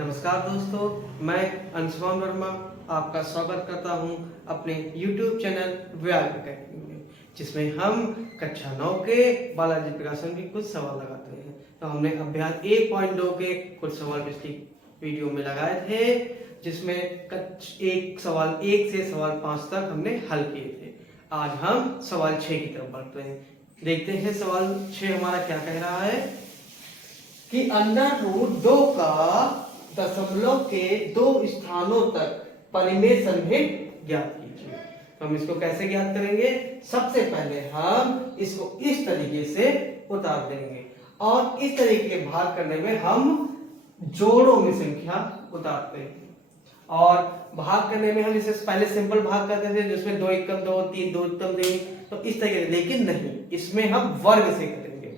नमस्कार दोस्तों, मैं अंशुमान वर्मा आपका स्वागत करता हूं अपने YouTube चैनल व्यायाम अकेडमी में, जिसमें हम कक्षा 9 के बालाजी प्रकाशन के कुछ सवाल लगाते हैं। तो हमने अभ्यास 1.2 के कुछ सवाल पिछली वीडियो में लगाए थे, जिसमें एक सवाल 1 से सवाल 5 तक हमने हल किए थे। आज हम सवाल 6 की तरफ बढ़ते हैं। देखते हैं सवाल 6 हमारा क्या कह रहा है कि अंडर रूट 2 का दशमलव के 2 स्थानों तक परिमेय संभेद ज्ञात कीजिए। तो हम इसको कैसे ज्ञात करेंगे? सबसे पहले हम इसको इस तरीके से उतार देंगे और इस तरीके के भाग करने में हम जोड़ों में संख्या उतारते हैं। और भाग करने में हम इसे पहले सिंपल भाग करते थे, जिसमें 2 एकम 2, 3 2 एकम 3, तो इस तरीके से। लेकिन नहीं, इसमें हम वर्ग से करेंगे।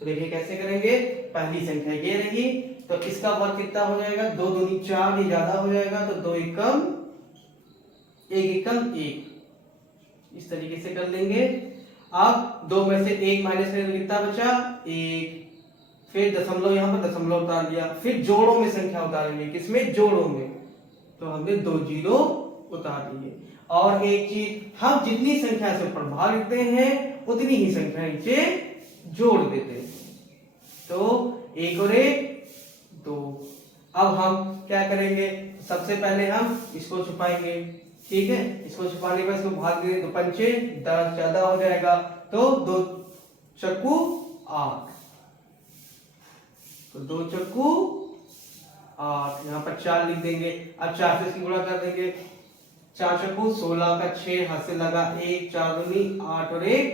तो देखिए कैसे करेंगे। पहली संख्या ये रही, तो इसका वर्ग कितना हो जाएगा? 2 दूनी 4, ये ज्यादा हो जाएगा, तो 2 एकम 1 एकम 1, इस तरीके से कर लेंगे। अब 2 में से 1 माइनस करें तो कितना बचा? 1। फिर दशमलव, यहां पर दशमलव उतार दिया। फिर जोड़ों में संख्या उतारेंगे। किसमें? जोड़ों में। तो हमने 2 जीरो उतार दिए। और एक चीज, हम जितनी संख्या से ऊपर भाग लिखते हैं उतनी ही संख्या नीचे जोड़ देते हैं। तो 1 और 1 2। अब हम क्या करेंगे? सबसे पहले हम इसको छुपाएंगे, ठीक है। इसको छुपाने पर इसको भाग देंगे, 2 पंचे 10, ज्यादा हो जाएगा, तो 2 चक्कू 8, तो 2 चक्कू 8, यहाँ पर 4 लिख देंगे। अब 4 से इसकी गुणा कर देंगे, 4 चक्कू 16 का 6, हाथ से लगा 1, 4 दूनी 8 और 1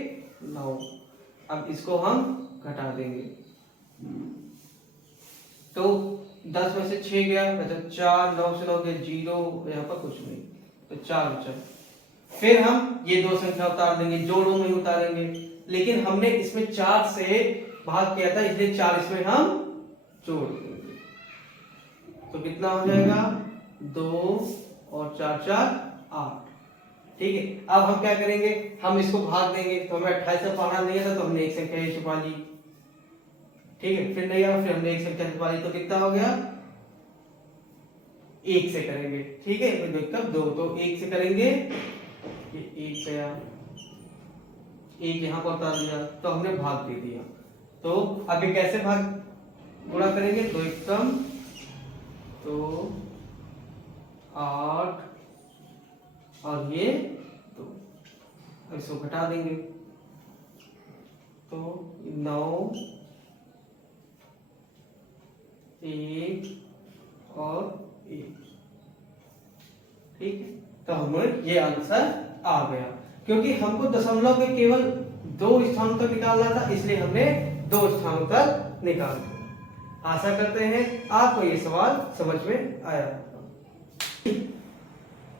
9। अब इसको हम घटा देंगे, तो 10 में से 6 गया, बचा 4, 9 से 9 गया 0, यहाँ पर कुछ नहीं, तो 4 बचा। फिर हम ये 2 संख्या उतार देंगे, जोड़ों में उतारेंगे। लेकिन हमने इसमें 4 से भाग किया था, इसलिए 4 इसमें हम जोड़ देंगे। तो कितना हो जाएगा? 2 और 4 4 8, ठीक है। अब हम क्या करेंगे? हम इसको भाग देंगे। तो हमें 28 से पढ़ना नहीं था, तो हमने एक संख्या ये छुपा ली, ठीक है। फिर नहीं आया, फिर हमने एक संख्या छुपा ली, तो कितना हो गया? 1 से करेंगे, ठीक है। फिर देखकर 2, तो 1 से करेंगे, ये 1 गया, 1 यहाँ पर उतार दिया, तो हमने भाग दे दिया। तो अब ये कैसे भाग गुणा करेंगे? 2 एकम तो 8 और ये 2, अब इसको घटा देंगे, तो 9 1 और 1, ठीक है। तो हमें ये आंसर आ गया, क्योंकि हमको दशमलव के केवल 2 स्थानों तक निकालना था, इसलिए हमने 2 स्थानों तक निकाल दिया। आशा करते हैं आपको ये सवाल समझ में आया।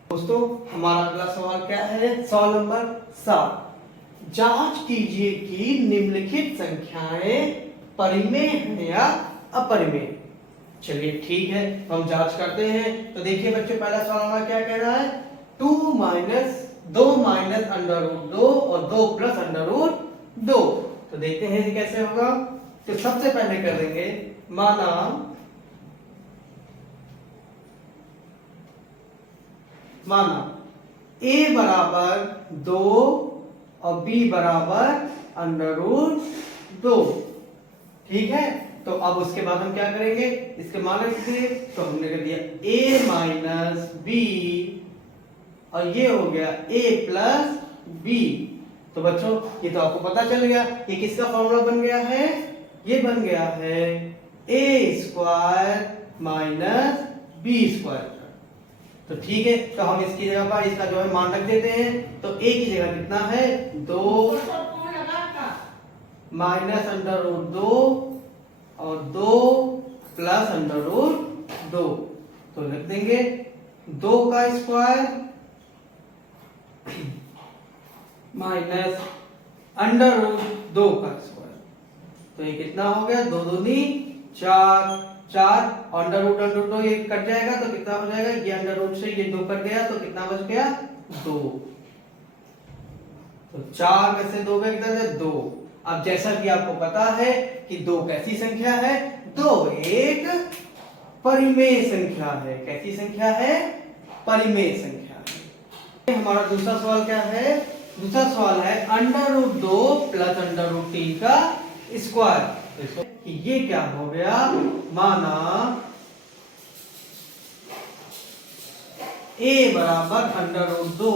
दोस्तों, हमारा अगला सवाल क्या है? सवाल नंबर 7। जांच कीजिए कि निम्नलिखित संख्याएं परिमेय हैं या अपरिमेय। चलिए ठीक है, हम जांच करते हैं। तो देखिए बच्चों, पहला सवाल हमारा क्या कह रहा है? 2 माइनस अंडर रूट 2 और 2 प्लस अंडर रूट 2। तो देखते हैं ये कैसे होगा। तो सबसे पहले कर देंगे, माना a बराबर 2 और b बराबर अंडर रूट 2, ठीक है। तो अब उसके बाद हम क्या करेंगे? इसके मान रख दिए, तो हमने कर दिया a माइनस b और ये हो गया a प्लस b। तो बच्चों, ये तो आपको पता चल गया, ये किसका फॉर्मूला बन गया है? ये बन गया है a square minus b square. तो ठीक है, तो हम इसकी जगह पर इसका जो है मान रख देते हैं। तो a की जगह कितना है? 2 माइनस अंडर रूट 2 और 2 प्लस अंडर रूट 2। तो लिख देंगे 2 का स्क्वायर माइनस अंडर रूट 2 का स्क्वायर। तो ये कितना हो गया? 2 दूनी 4, 4 अंडर रूट 2 ये कट जाएगा, तो कितना हो जाएगा? ये अंडर रूट से ये 2 कट गया, तो कितना बच गया? 2। तो 4 में से 2 गया, कितना है? 2। अब जैसा कि आपको पता है कि 2 कैसी संख्या है? 2 एक परिमेय संख्या है। कैसी संख्या है? परिमेय संख्या है। हमारा दूसरा सवाल क्या है? दूसरा सवाल है √2 प्लस √3 का स्क्वायर। ये क्या हो गया? माना a बराबर √2,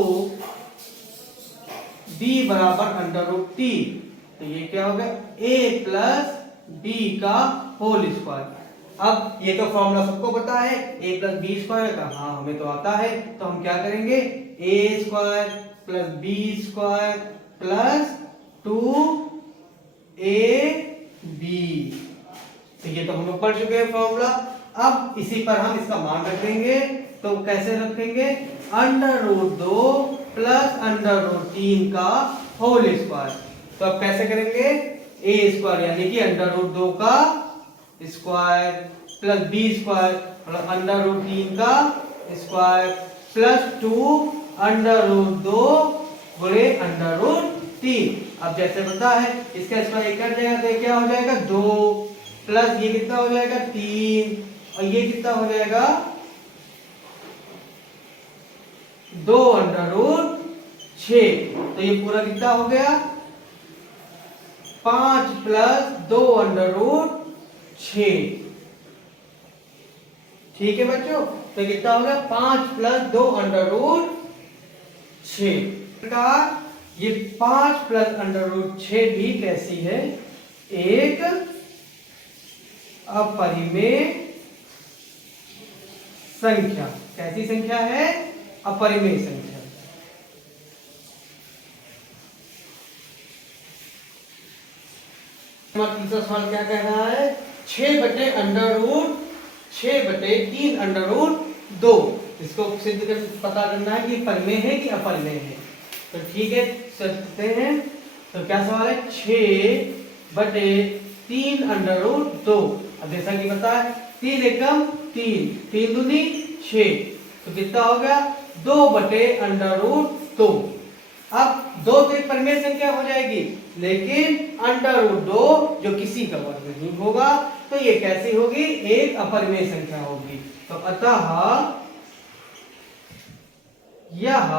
b बराबर √3, तो ये क्या हो गया? a प्लस b का होल स्क्वायर। अब ये तो फॉर्मूला सबको पता है a प्लस बी स्क्वायर का, हाँ हमें तो आता है। तो हम क्या करेंगे? a square plus b square plus 2ab, तो ये तो हम लोग पढ़ चुके हैं फॉर्मूला। अब इसी पर हम इसका मान रख देंगे। तो कैसे रखेंगे? √2 प्लस √3 का होल स्क्वायर। तो अब कैसे करेंगे? a स्क्वायर यानी कि √2 का स्क्वायर प्लस b स्क्वायर मतलब √3 का स्क्वायर प्लस 2 √2 गुणे √3। अब जैसे पता है इसका स्क्वायर एक कट जाएगा तो ये क्या हो जाएगा? 2 प्लस ये कितना हो जाएगा? 3 और ये कितना हो जाएगा? 2√6। तो ये पूरा कितना हो गया? 5 प्लस 2√6। ठीक है बच्चों, तो कितना हो गया? 5 प्लस 2√6। ये 5 प्लस √6 भी कैसी है? एक अपरिमेय संख्या। कैसी संख्या है? अपरिमेय संख्या। हमारा तीसरा सवाल क्या कह रहा है? 6/√6/3√2। इसको सिद्ध कर पता करना है कि परिमेय है कि अपरिमेय है। तो ठीक है, सोचते हैं। तो क्या सवाल है? 6/3√2। अब जैसा कि पता है 3 एकम 3, 3 दूनी 6, तो कितना हो गया? 2/√2। अब 2 तो एक परिमेय संख्या हो जाएगी, लेकिन √2 जो किसी का वर्ग नहीं होगा, तो ये कैसी होगी? एक अपरिमेय संख्या होगी। तो अतः यह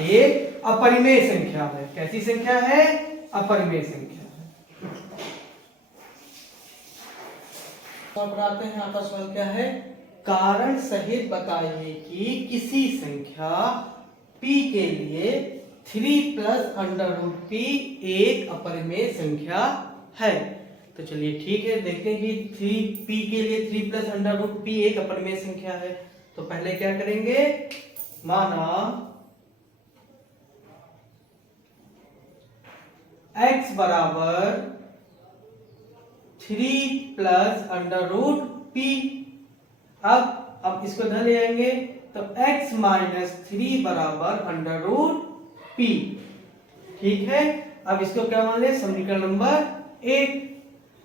एक अपरिमेय संख्या है। कैसी संख्या है? अपरिमेय संख्या है। आते हैं, आपका सवाल क्या है? कारण सहित बताइए कि किसी संख्या p के लिए 3 प्लस √p एक अपरिमेय संख्या है। तो चलिए ठीक है, देखते हैं कि 3p के लिए 3 प्लस √p एक अपरिमेय संख्या है। तो पहले क्या करेंगे? माना x बराबर 3 प्लस √p। अब इसको इधर ले आएंगे तो x माइनस 3 बराबर √p। ठीक है, अब इसको क्या मान ले? समीकरण नंबर 1।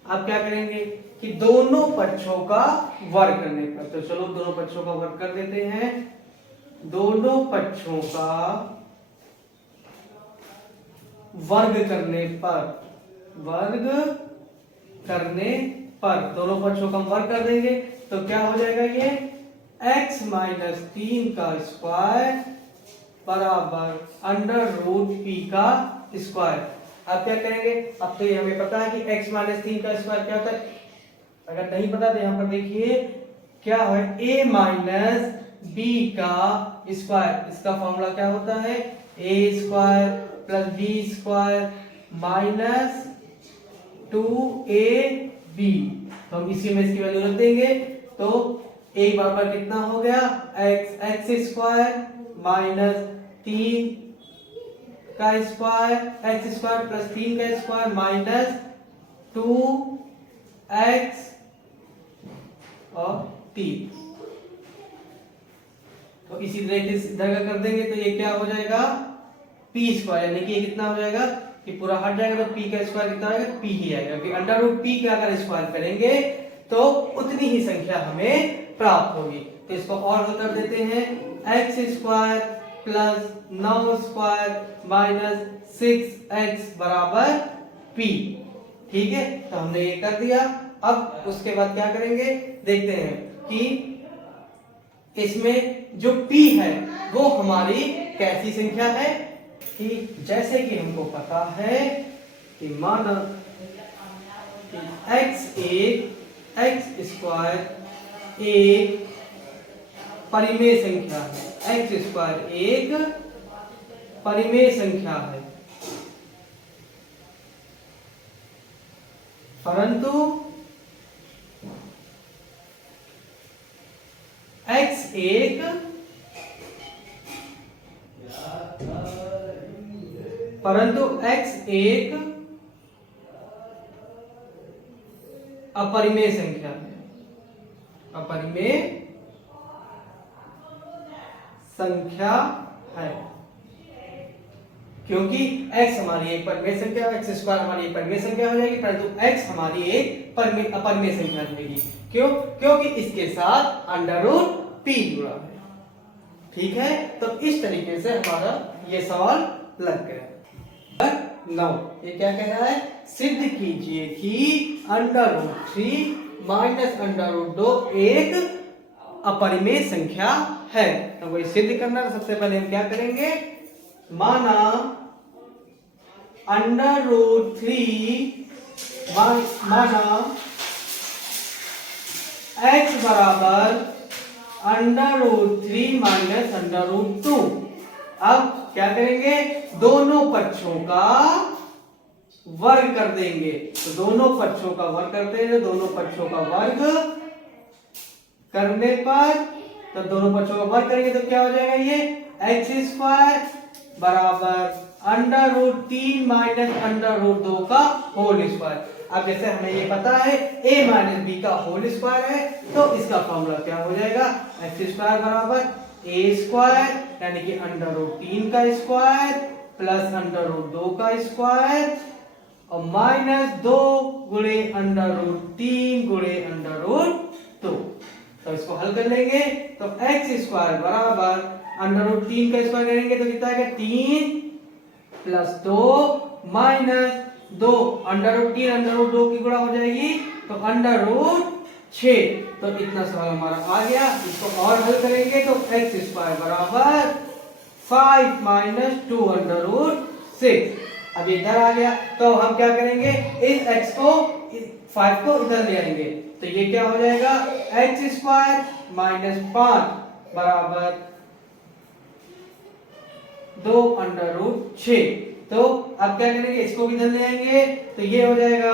अब क्या करेंगे कि दोनों पक्षों का वर्ग करने पर, तो चलो दोनों पक्षों का वर्ग कर देते हैं। दोनों पक्षों का वर्ग करने पर दोनों पक्षों का वर्ग कर देंगे तो क्या हो जाएगा? ये x माइनस 3 का स्क्वायर बराबर √p का स्क्वायर। अब क्या करेंगे? अब तो ये हमें पता है कि x माइनस 3 का स्क्वायर क्या होता है। अगर नहीं पता तो यहाँ पर देखिए क्या है? a माइनस b का स्क्वायर। इसका फॉर्मूला क्या होता है? a square plus b square minus 2ab। तो हम इसी में इसकी वैल्यू रख देंगे। तो a बराबर कितना हो गया? x स्क्वायर माइनस 3 का स्क्वायर x स्क्वायर प्लस 3 का स्क्वायर माइनस 2x और 3। तो इसी तरह इधर का कर देंगे तो ये क्या हो जाएगा? p स्क्वायर, यानी कि ये कितना हो जाएगा कि पूरा हट जाएगा तो p का स्क्वायर कितना आएगा? p ही आएगा, क्योंकि √p का अगर स्क्वायर करेंगे तो उतनी ही संख्या हमें प्राप्त होगी। तो इसको और कर देते हैं। x square plus 9 square minus 6x बराबर p। ठीक है, तो हमने ये कर दिया। अब उसके बाद क्या करेंगे, देखते हैं कि इसमें जो p है वो हमारी कैसी संख्या है। कि जैसे कि हमको पता है कि माना कि x स्क्वायर एक परिमेय संख्या है, x स्क्वायर एक परिमेय संख्या है, परंतु x एक अपरिमेय संख्या है, अपरिमेय संख्या है। क्योंकि x हमारी एक परिमेय संख्या, x स्क्वायर हमारी एक परिमेय संख्या हो जाएगी, परंतु x हमारी एक अपरिमेय संख्या होगी। क्यों? क्योंकि इसके साथ अंडर रूट p जुड़ा है। ठीक है, तो इस तरीके से हमारा ये सवाल लग गया। 9 ये क्या कह रहा है, सिद्ध कीजिए कि under root 3 minus under root 2 एक अपरिमेय संख्या है। तो वही सिद्ध करना है। सबसे पहले हम क्या करेंगे, माना अंडर रूट 3 माना x बराबर under root 3 minus under root 2। अब क्या करेंगे, दोनों पक्षों का वर्ग कर देंगे। तो दोनों पक्षों का वर्ग करते हैं, दोनों पक्षों का वर्ग करने पर, तो दोनों पक्षों का वर्ग करेंगे तो क्या हो जाएगा, ये एक्स स्क्वायर बराबर under root 3 minus under root 2 का होल स्क्वायर। अब जैसे हमें ये पता है a माइनस बी का होल स्क्वायर है, तो इसका फॉर्मूला क्या हो जाएगा, एक्स स्क्वायर बराबर a स्क्वायर यानी कि अंडर रूट 3 का स्क्वायर प्लस अंडर रूट 2 का स्क्वायर और माइनस 2 गुणे अंडर रूट 3 गुणे अंडर रूट 2। तो इसको हल कर लेंगे तो एक्स स्क्वायर बराबर अंडर रूट 3 का स्क्वायर करेंगे तो कितना आएगा, 3 plus 2 minus 2 under root 3 under root 2 की गुणा हो जाएगी तो अंडर रूट 6। तो इतना सवाल हमारा आ गया। इसको और हल करेंगे तो एक्स स्क्वायर बराबर 5 माइनस 2 अंडर रूट 6। अब इधर आ गया तो हम क्या करेंगे, इस x को 5 को इधर ले आएंगे तो ये क्या हो जाएगा, एक्स स्क्वायर माइनस 5 बराबर 2 अंडर रूट 6। तो अब क्या करेंगे, इसको भी इधर ले आएंगे तो ये हो जाएगा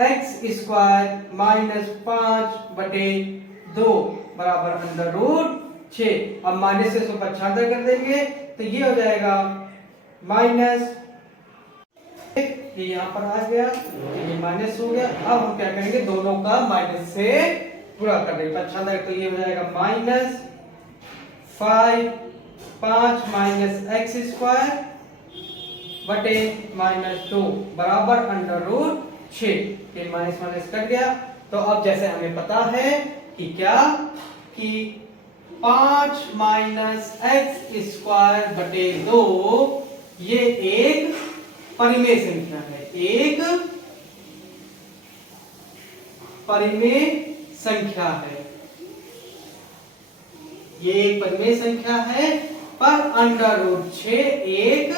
एक्स स्क्वायर माइनस 5 बटे 2 बराबर अंडर रूट 6। अब माइनस से इसको पक्षांतर कर देंगे तो ये हो जाएगा माइनस, ये यहाँ पर आ गया तो ये माइनस हो गया। अब हम क्या करेंगे, दोनों का माइनस से पूरा कर देंगे पक्षांतर, तो ये हो जाएगा माइनस 5 माइनस एक्स स्क्वायर बटे माइनस 2 बराबर अंडर रूट 6। ये माइनस माइनस कट गया। तो अब जैसे हमें पता है कि क्या, कि 5 माइनस एक्स स्क्वायर बटे 2 ये एक परिमेय संख्या है, एक परिमेय संख्या है, ये एक परिमेय संख्या है, पर अंडर रूट 6 एक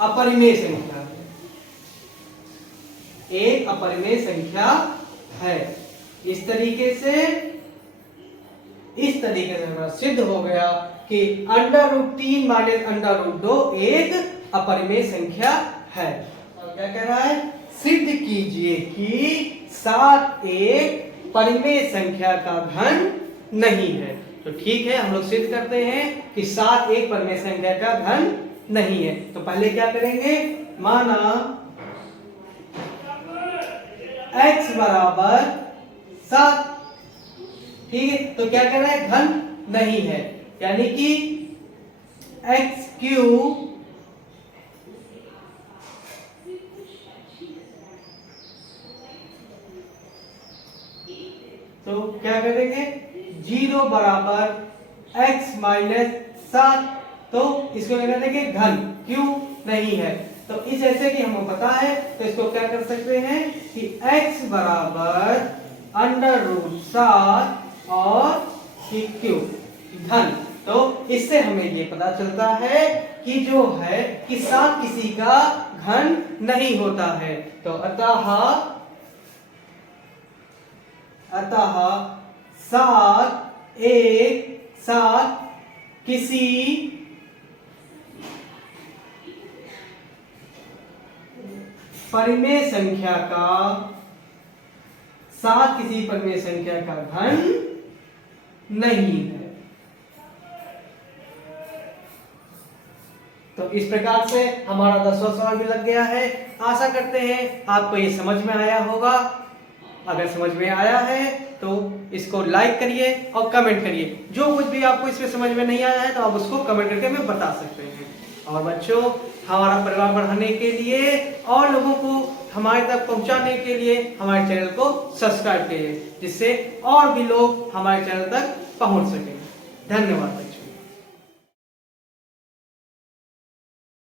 अपरिमेय संख्या है, एक अपरिमेय संख्या है। इस तरीके से हमारा सिद्ध हो गया कि under root 3 minus under root 2 एक अपरिमेय संख्या है। और क्या कह रहा है, सिद्ध कीजिए कि 7 एक परिमेय संख्या का घन नहीं है। तो ठीक है, हम लोग सिद्ध करते हैं कि 7 एक परिमेय संख्या का घन नहीं है। तो पहले क्या करेंगे, माना x बराबर 7, ठीक है, तो क्या कह रहा है, घन नहीं है, यानी कि एक्स क्यूब तो क्या करेंगे, 0 बराबर x माइनस 7। तो इसको क्या करेंगे, घन। क्यों, नहीं है। तो इस जैसे कि हमको पता है तो इसको क्या कर सकते हैं कि x बराबर √7 और क्यूब धन। तो इससे हमें ये पता चलता है कि जो है कि 7 किसी का घन नहीं होता है। तो अतः 7 किसी परिमेय संख्या का 7 किसी परिमेय संख्या का घन नहीं है। तो इस प्रकार से हमारा 10वां सवाल भी लग गया है। आशा करते हैं आपको ये समझ में आया होगा। अगर समझ में आया है तो इसको लाइक करिए और कमेंट करिए। जो कुछ भी आपको इसमें समझ में नहीं आया है तो आप उसको कमेंट करके हमें बता सकते हैं। और बच्चों, हमारा परिवार बढ़ाने के लिए और लोगों को हमारे तक पहुंचाने के लिए हमारे चैनल को सब्सक्राइब करिए, जिससे और भी लोग हमारे चैनल तक पहुंच सकें। धन्यवाद।